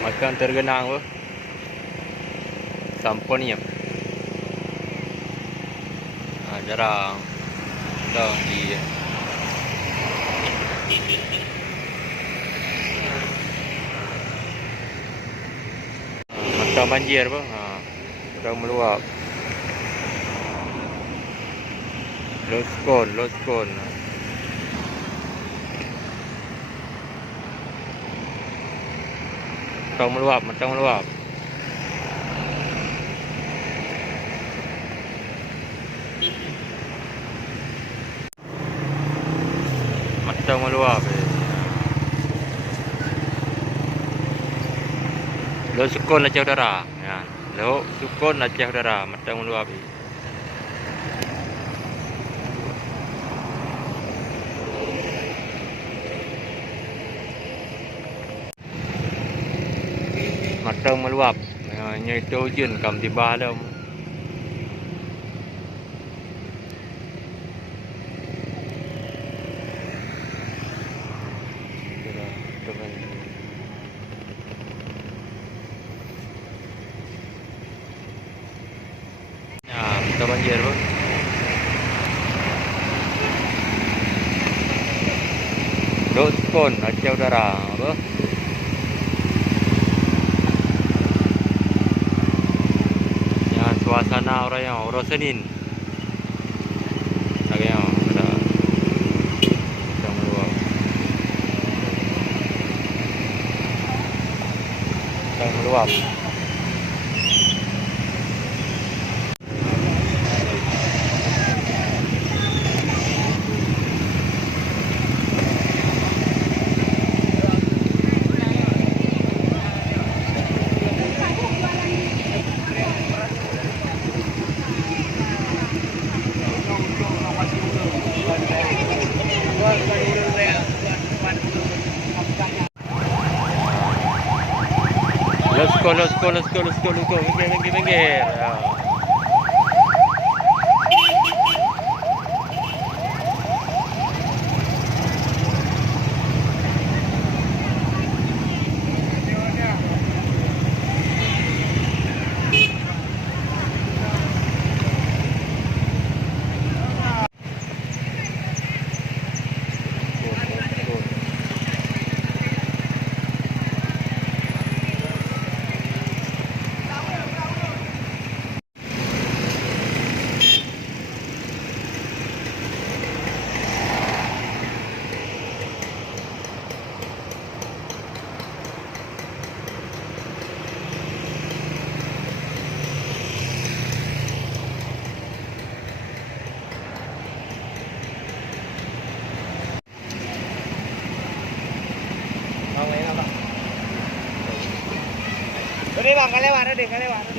Makan tergenang apa? Sampah ni. Jarang. Dah di makan banjir apa? Sedang meluap. Loskon. Matang meluap. Matang meluap Lo sukun Aceh Udara. Lo sukun Aceh Udara. Matang meluap. Matang meluap. Nya itu hujan kam tiba dalam. Kita banjir pun. Duk sukun Aceh Udara apa? Ya suasana orang Senin. Agaknya ada sedang meluap. Sedang meluap. Let's go. Minggir. Ini bang, kan lewat.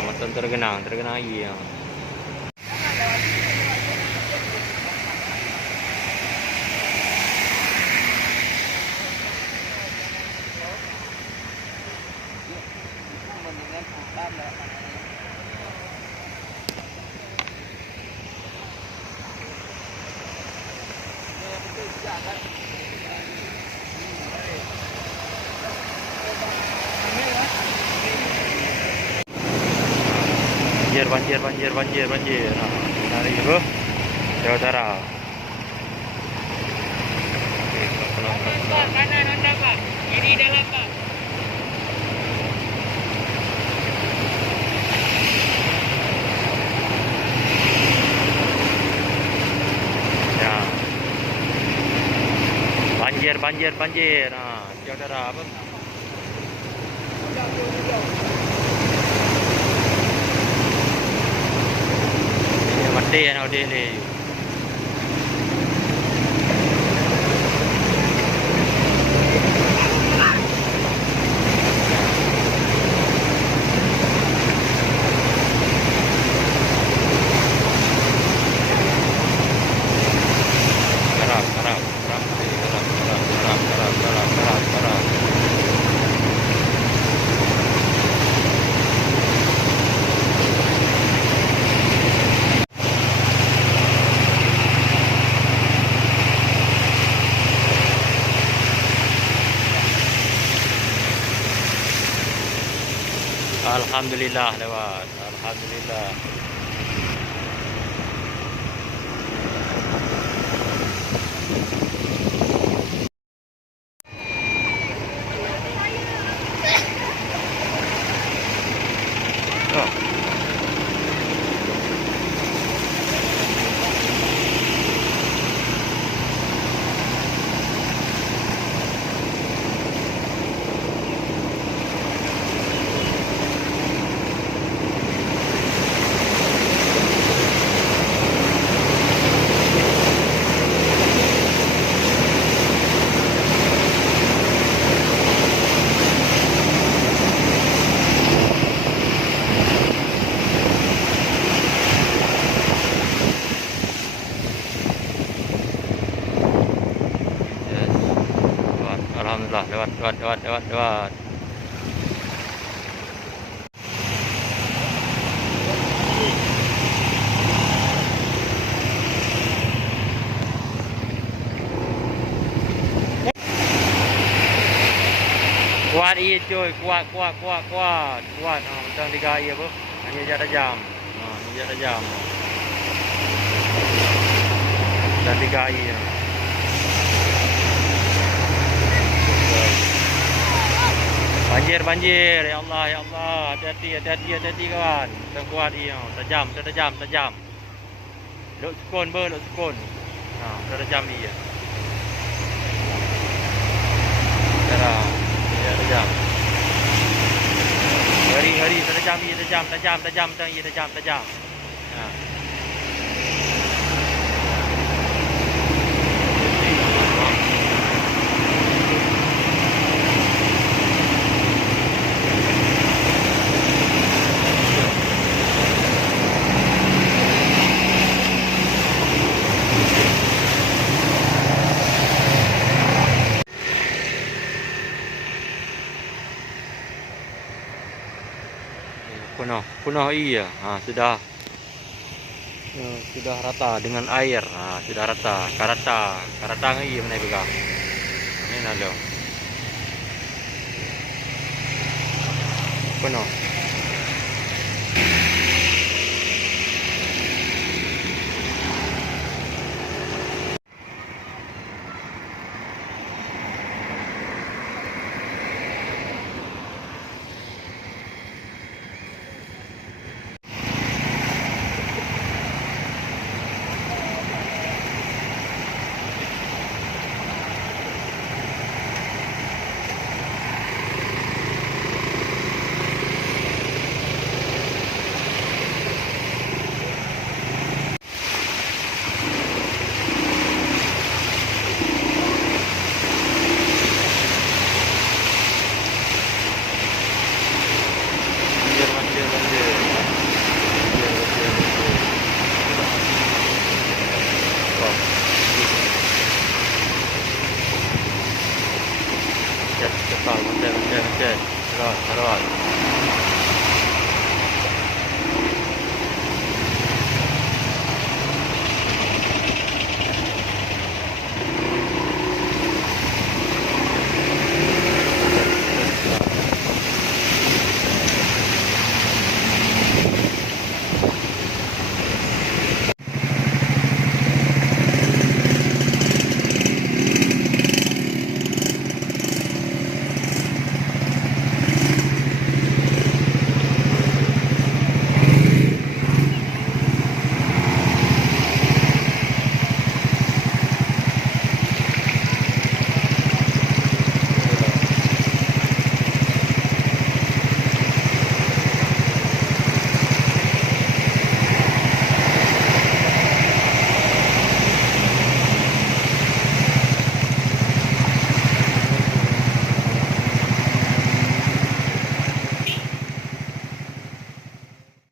Macam tergenang air. Banjir. Hari itu Jawa Utara. Kanan anda pak, kiri dalam pak. Ya. banjir. Saudara apa? Ini mati yang ada ni. Kerap. Alhamdulillah lewat. Alhamdulillah. Oh. Yes. Alhamdulillah lewat. Kuat iya cuy, kuat. Macam 3 air apa? Hanya jarak jam. Ini jarak jam. Dan 3 air. Banjir. Ya Allah. Hati-hati kawan. Kuat dia. Tajam. Luk sukun. Tajam dia. Sekarang. Ya, tajam. Hari, tajam. Ha. Penuh iya. Sudah rata dengan air. Sudah rata. Karata ngi mana pegang. Ini nalo. Penuh. Cepat, betul. Terus.